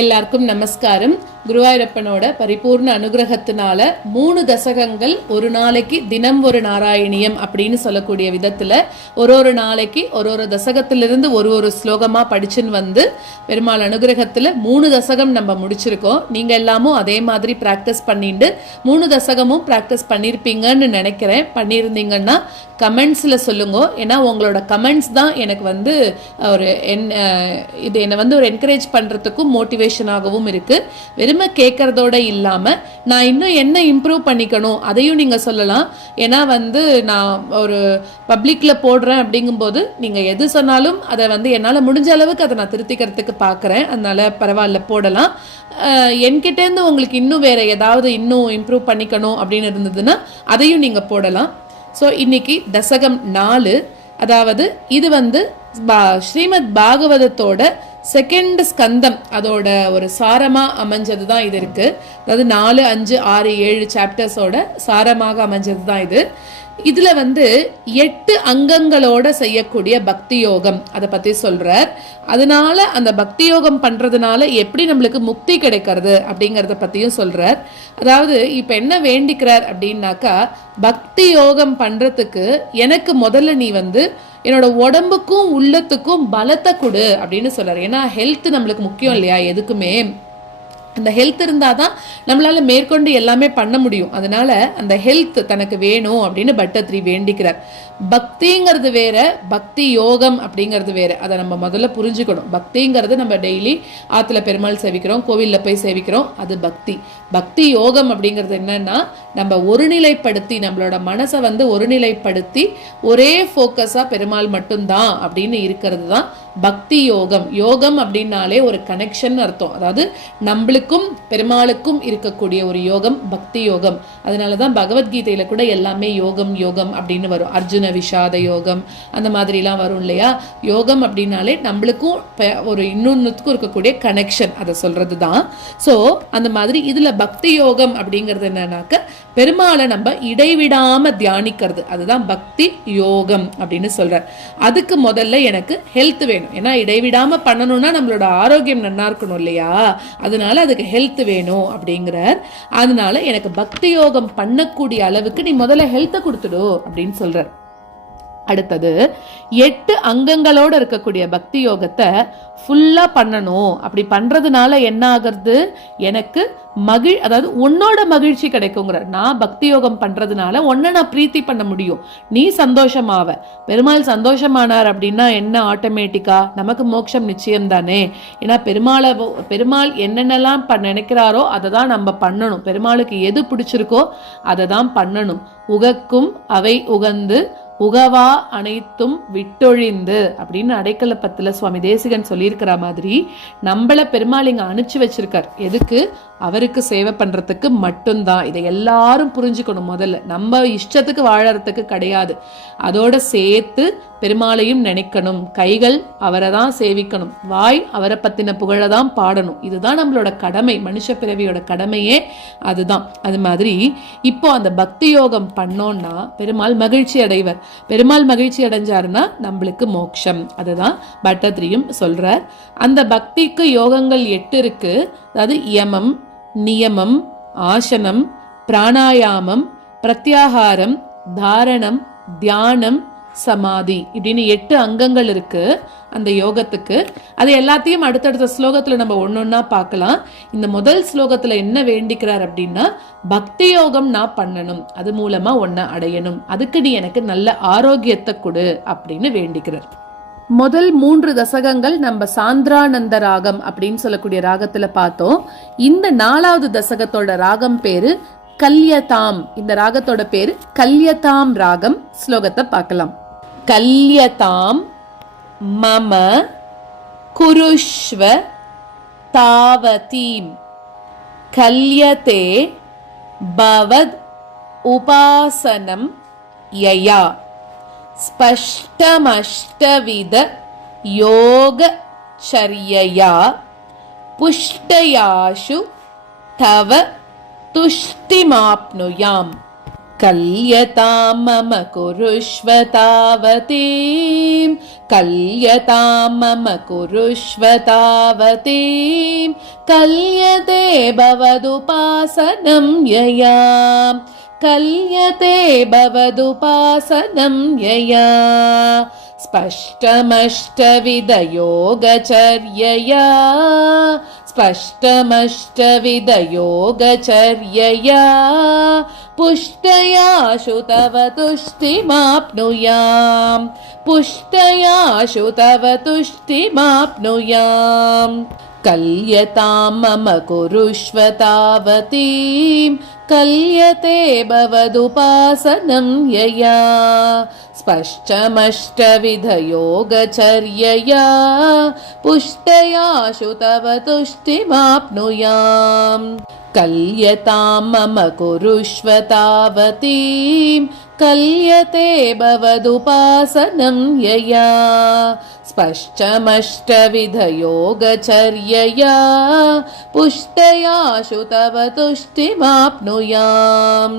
எல்லாருக்கும் நமஸ்காரம். குருவாயூரப்பனோட பரிபூர்ண அனுகிரகத்தினால 3 தசகங்கள் ஒரு நாளைக்கு தினம் ஒரு நாராயணியம் அப்படின்னு சொல்லக்கூடிய விதத்துல ஒரு நாளைக்கு ஒரு தசகத்திலிருந்து ஒரு ஸ்லோகமா படிச்சுன்னு வந்து பெருமாள் அனுகிரகத்துல 3 தசகம் நம்ம முடிச்சிருக்கோம். நீங்க எல்லாமும் அதே மாதிரி பிராக்டிஸ் பண்ணிட்டு 3 தசகமும் பிராக்டிஸ் பண்ணிருப்பீங்கன்னு நினைக்கிறேன். பண்ணியிருந்தீங்கன்னா கமெண்ட்ஸ்ல சொல்லுங்க. ஏன்னா உங்களோட கமெண்ட்ஸ் தான் எனக்கு வந்து ஒரு இது என்னை வந்து ஒரு என்கரேஜ் பண்றதுக்கும் மோட்டிவேஷனாகவும் இருக்கு. வெறுமை கேட்கறதோட இல்லாம நான் இன்னும் என்ன இம்ப்ரூவ் பண்ணிக்கணும் அதையும் நீங்க சொல்லலாம். ஏன்னா வந்து நான் ஒரு பப்ளிக்ல போடுறேன் அப்படிங்கும்போது நீங்க எது சொன்னாலும் அதை வந்து என்னால் முடிஞ்ச அளவுக்கு அதை நான் திருத்திக்கிறதுக்கு பார்க்குறேன். அதனால பரவாயில்ல, போடலாம். என்கிட்டேருந்து உங்களுக்கு இன்னும் வேற ஏதாவது இன்னும் இம்ப்ரூவ் பண்ணிக்கணும் அப்படின்னு இருந்ததுன்னா அதையும் நீங்க போடலாம். ஸோ இன்னைக்கு தசகம் 4, அதாவது இது வந்து ஸ்ரீமத் பாகவதத்தோட 2nd ஸ்கந்தம், அதோட ஒரு சாரமா அமைஞ்சது தான் இது இருக்கு. அதாவது 4, 5, 6, 7 சாப்டர்ஸோட சாரமாக அமைஞ்சது தான் இது. இதுல வந்து 8 அங்கங்களோட செய்யக்கூடிய பக்தி யோகம் அதை பத்தி சொல்றார். அதனால அந்த பக்தி யோகம் பண்றதுனால எப்படி நம்மளுக்கு முக்தி கிடைக்கிறது அப்படிங்கறத பத்தியும் சொல்றார். அதாவது இப்ப என்ன வேண்டிக்கிறார் அப்படின்னாக்கா, பக்தி யோகம் பண்றதுக்கு எனக்கு முதல்ல நீ வந்து என்னோட உடம்புக்கும் உள்ளத்துக்கும் பலத்தை கொடு அப்படின்னு சொல்றாரு. ஏன்னா ஹெல்த் நம்மளுக்கு முக்கியம் இல்லையா எதுக்குமே. அந்த ஹெல்த் இருந்தாதான் நம்மளால மேற்கொண்டு எல்லாமே பண்ண முடியும். அதனால அந்த ஹெல்த் தனக்கு வேணும் அப்படின்னு பட்டத்ரி வேண்டிக்கிறார். பக்திங்கிறது வேற, பக்தி யோகம் அப்படிங்கிறது வேற. அதை நம்ம முதல்ல புரிஞ்சுக்கணும். பக்திங்கிறது நம்ம டெய்லி ஆத்துல பெருமாள் சேவிக்கிறோம், கோவில்ல போய் சேவிக்கிறோம், அது பக்தி. பக்தி யோகம் அப்படிங்கிறது என்னன்னா, நம்ம ஒருநிலைப்படுத்தி நம்மளோட மனசை வந்து ஒருநிலைப்படுத்தி ஒரே ஃபோக்கஸா பெருமாள் மட்டும்தான் அப்படின்னு இருக்கிறது தான் பக்தி யோகம். யோகம் அப்படின்னாலே ஒரு கனெக்ஷன் அர்த்தம். அதாவது நம்மளுக்கும் பெருமாளுக்கும் இருக்கக்கூடிய ஒரு யோகம் பக்தி யோகம். அதனாலதான் பகவத்கீதையில கூட எல்லாமே யோகம் யோகம் அப்படின்னு வரும். அர்ஜுன விஷாத யோகம் அந்த மாதிரிலாம் வரும் இல்லையா. யோகம் அப்படின்னாலே நம்மளுக்கும் ஒரு இன்னொன்னுக்கும் இருக்கக்கூடிய கனெக்ஷன், அதை சொல்றது தான். ஸோ அந்த மாதிரி இதுல பக்தி யோகம் அப்படிங்கிறது என்னன்னாக்க, பெருமாளை நம்ம இடைவிடாம தியானிக்கிறது, அதுதான் பக்தி யோகம் அப்படின்னு சொல்றார். அதுக்கு முதல்ல எனக்கு ஹெல்த் வேணும். ஏன்னா இடைவிடாம பண்ணணும்னா நம்மளோட ஆரோக்கியம் நல்லா இருக்கணும் இல்லையா. அதனால அதுக்கு ஹெல்த் வேணும் அப்படிங்கிறார். அதனால எனக்கு பக்தி யோகம் பண்ணக்கூடிய அளவுக்கு நீ முதல்ல ஹெல்த்தை கொடுத்துடு அப்படின்னு சொல்றார். அடுத்தது 8 அங்கங்களோட இருக்கக்கூடிய பக்தி யோகத்தை ஃபுல்லா பண்ணணும். அப்படி பண்றதுனால என்ன ஆகிறது, எனக்கு அதாவது உன்னோட மகிழ்ச்சி கிடைக்குங்கிறார். நான் பக்தி யோகம் பண்றதுனால உன்னை நான் பிரீத்தி பண்ண முடியும், நீ சந்தோஷமாவ. பெருமாள் சந்தோஷமானார் அப்படின்னா என்ன, ஆட்டோமேட்டிக்கா நமக்கு மோட்சம் நிச்சயம் தானே. ஏன்னா பெருமாள் என்னென்னலாம் நினைக்கிறாரோ அதை தான் நம்ம பண்ணணும். பெருமாளுக்கு எது பிடிச்சிருக்கோ அதை தான் பண்ணணும். உகக்கும் அவை உகந்து உகவா அனைத்தும் விட்டொழிந்து அப்படின்னு அடைக்கல பத்துல சுவாமி தேசிகன் சொல்லியிருக்கிற மாதிரி நம்மள பெருமாள் இங்க அனுப்பிச்சு வச்சிருக்கார். எதுக்கு? அவருக்கு சேவை பண்றதுக்கு மட்டும்தான். இதை எல்லாரும் புரிஞ்சுக்கணும். முதல்ல நம்ம இஷ்டத்துக்கு வாழறதுக்கு கிடையாது. அதோட சேர்த்து பெருமாளையும் நினைக்கணும். கைகள் அவரை தான் சேவிக்கணும், வாய் அவரை பத்தின புகழதான் பாடணும். இதுதான் நம்மளோட கடமை, மனுஷ பிறவியோட கடமையே அதுதான். அது மாதிரி இப்போ அந்த பக்தி யோகம் பண்ணோம்னா பெருமாள் மகிழ்ச்சி அடைவர். பெருமாள் மகிழ்ச்சி அடைஞ்சாருன்னா நம்மளுக்கு மோட்சம். அதுதான் பட்டத்ரியும் சொல்றார். அந்த பக்திக்கு யோகங்கள் 8 இருக்கு. அதாவது யமம், நியமம், ஆசனம், பிராணாயாமம், பிரத்யாகாரம், தாரணம், தியானம், சமாதி இப்படின்னு 8 அங்கங்கள் இருக்கு அந்த யோகத்துக்கு. அது எல்லாத்தையும் அடுத்தடுத்த ஸ்லோகத்துல நம்ம ஒன்னொன்னா பார்க்கலாம். இந்த முதல் ஸ்லோகத்துல என்ன வேண்டிக்கிறார் அப்படின்னா, பக்தி யோகம் நான் பண்ணணும், அது மூலமா ஒன்ன அடையணும், அதுக்கு நீ எனக்கு நல்ல ஆரோக்கியத்தை கொடு அப்படின்னு வேண்டிக்கிறார். முதல் 3 தசகங்கள் நம்ம சாந்திரானந்த ராகம் அப்படின்னு சொல்லக்கூடிய ராகத்துல பார்த்தோம். இந்த 4வது தசகத்தோட ராகம் பேரு கல்யதாம். இந்த ராகத்தோட பேரு கல்யதாம் ராகம். ஸ்லோகத்தை பார்க்கலாம். கல்யதாம் மம குருஷ்வ தாவதீம் கல்யதே பவத் உபாசனம் யயா ஸ்பஷ்டமஷ்டவித யோக சர்யயா புஷ்டயாஷு தவ துஷ்டிமாப்னுயாம் कल्यतां मम कुरुष्व तावतीं कल्यतां मम कुरुष्व तावतीं कल्यते भवदुपासनं यया कल्यते भवदुपासनं यया स्पष्टमष्टविधयोगचर्यया स्पष्टमष्टविधयोगचर्यया पुष्टयाशु तव तुष्टिमाप्नुयाम् पुष्टयाशु तव तुष्टिमाप्नुयाम् कल्यतां मम कुरुष्व तावतीं कल्यते भवदुपासनं यया स्पष्टमष्टविधयोगचर्यया पुष्टयाशु तव तुष्टिमाप्नुयाम् कल्यतां मम कुरुष्व तावतीं कल्यते भवदुपासनं यया स्पष्टमष्टविधयोगचर्यया पुष्टयाशु तव तुष्टिमाप्नुयाम्।